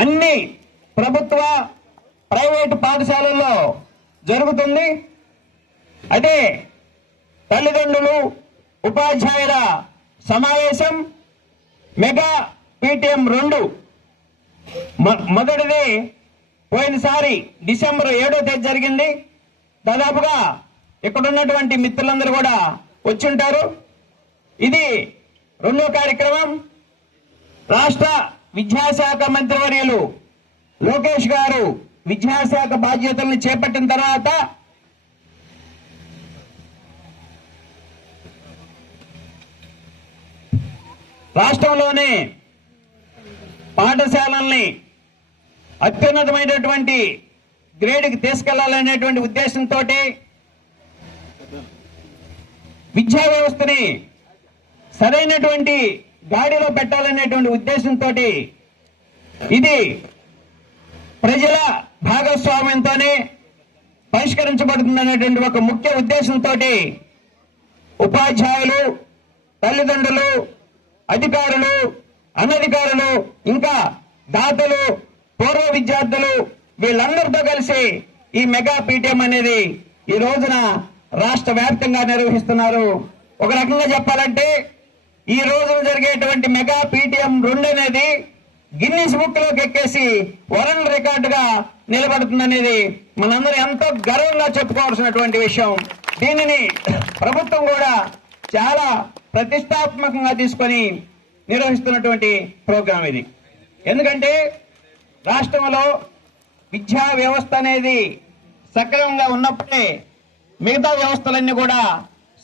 అన్ని ప్రభుత్వ ప్రైవేటు పాఠశాలల్లో జరుగుతుంది. అదే తల్లిదండ్రులు ఉపాధ్యాయుల సమావేశం మెగా PTM 2 మొదటిది పోయినసారి డిసెంబర్ 7వ తేదీ జరిగింది. దాదాపుగా ఇక్కడ ఉన్నటువంటి మిత్రులందరూ కూడా వచ్చుంటారు. ఇది 2వ కార్యక్రమం. రాష్ట్ర విద్యాశాఖ మంత్రివర్యులు లోకేష్ గారు విద్యాశాఖ బాధ్యతలను చేపట్టిన తర్వాత రాష్ట్రంలోనే పాఠశాలల్ని అత్యున్నతమైనటువంటి గ్రేడ్కి తీసుకెళ్లాలనేటువంటి ఉద్దేశంతో విద్యా వ్యవస్థని సరైనటువంటి గాడిలో పెట్టాలనేటువంటి ఉద్దేశంతో ఇది ప్రజల భాగస్వామ్యంతోనే పరిష్కరించబడుతుందనేటువంటి ఒక ముఖ్య ఉద్దేశంతో ఉపాధ్యాయులు, తల్లిదండ్రులు, అధికారులు, అనధికారులు, ఇంకా దాతలు, పూర్వ విద్యార్థులు వీళ్ళందరితో కలిసి ఈ మెగా PTM అనేది ఈ రోజున రాష్ట్ర వ్యాప్తంగా నిర్వహిస్తున్నారు. ఒక రకంగా చెప్పాలంటే ఈ రోజున జరిగేటువంటి మెగా PTM 2 అనేది గిన్నిస్ బుక్ లోకి ఎక్కేసి వరల్డ్ రికార్డుగా నిలబడుతుందనేది మనందరూ ఎంతో గర్వంగా చెప్పుకోవాల్సినటువంటి విషయం. దీనిని ప్రభుత్వం కూడా చాలా ప్రతిష్టాత్మకంగా తీసుకొని నిర్వహిస్తున్నటువంటి ప్రోగ్రాం ఇది. ఎందుకంటే రాష్ట్రంలో విద్యా వ్యవస్థ అనేది సక్రమంగా ఉన్నప్పుడే మిగతా వ్యవస్థలన్నీ కూడా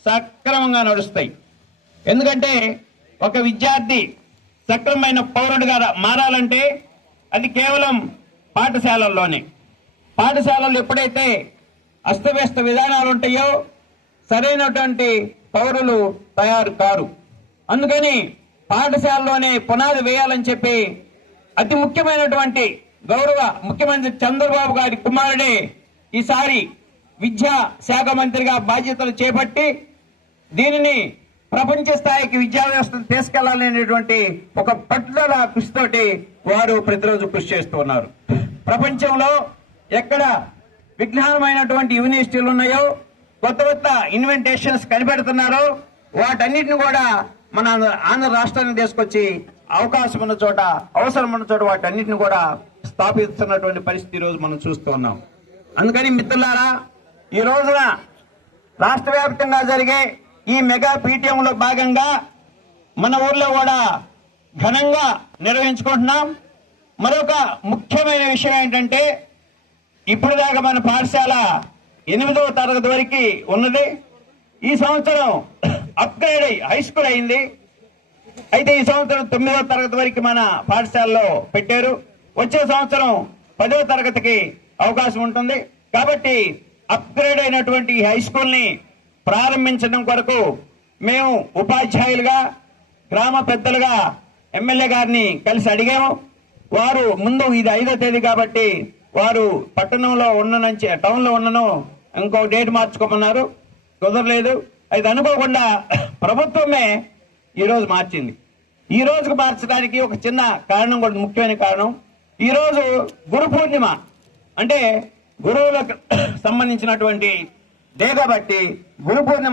సక్రమంగా నడుస్తాయి. ఎందుకంటే ఒక విద్యార్థి సక్రమమైన పౌరుడిగా మారాలంటే అది కేవలం పాఠశాలల్లోనే. పాఠశాలలు ఎప్పుడైతే అస్తవ్యస్త విధానాలు ఉంటాయో సరైనటువంటి పౌరులు తయారు కారు. అందుకని పాఠశాలలోనే పునాది వేయాలని చెప్పి అతి ముఖ్యమైనటువంటి గౌరవ ముఖ్యమంత్రి చంద్రబాబు గారి కుమారుడే ఈసారి విద్యా శాఖ మంత్రిగా బాధ్యతలు చేపట్టి దీనిని ప్రపంచ స్థాయికి విద్యా వ్యవస్థను తీసుకెళ్లాలనేటువంటి ఒక పట్టుదల కృషితోటి వారు ప్రతిరోజు కృషి చేస్తూ ఉన్నారు. ప్రపంచంలో ఎక్కడ విజ్ఞానమైనటువంటి యూనివర్సిటీలు ఉన్నాయో, కొత్త కొత్త ఇన్వెంటేషన్స్ కనిపెడుతున్నారో వాటన్నిటిని కూడా మన ఆంధ్ర రాష్ట్రానికి తీసుకొచ్చి అవకాశం ఉన్న చోట, అవసరం ఉన్న చోట వాటన్నిటిని కూడా స్థాపిస్తున్నటువంటి పరిస్థితి ఈరోజు మనం చూస్తూ ఉన్నాం. అందుకని మిత్రులారా, ఈ రోజున రాష్ట్ర వ్యాప్తంగా జరిగే ఈ మెగా PTM లో భాగంగా మన ఊర్లో కూడా ఘనంగా నిర్వహించుకుంటున్నాం. మరొక ముఖ్యమైన విషయం ఏంటంటే ఇప్పుడు దాకా మన పాఠశాల 8వ తరగతి వరకు ఉన్నది. ఈ సంవత్సరం అప్గ్రేడ్ అయ్యి హై స్కూల్ అయింది. అయితే ఈ సంవత్సరం 9వ తరగతి వరకు మన పాఠశాలలో పెట్టారు. వచ్చే సంవత్సరం 10వ తరగతికి అవకాశం ఉంటుంది. కాబట్టి అప్గ్రేడ్ అయినటువంటి హై స్కూల్ ని ప్రారంభించడం కొరకు మేము ఉపాధ్యాయులుగా, గ్రామ పెద్దలుగా ఎమ్మెల్యే గారిని కలిసి అడిగాము. వారు ముందు ఇది 5వ తేదీ కాబట్టి వారు పట్టణంలో ఉన్ననుంచి టౌన్ లో ఉన్నను ఇంకో డేట్ మార్చుకోమన్నారు. కుదరలేదు. అది అనుకోకుండా ప్రభుత్వమే ఈ రోజు మార్చింది. ఈ రోజుకు మార్చడానికి ఒక చిన్న కారణం కూడా, ముఖ్యమైన కారణం, ఈ రోజు గురు పూర్ణిమ అంటే గురువులకు సంబంధించినటువంటి డే కాబట్టి గురు పూర్ణిమ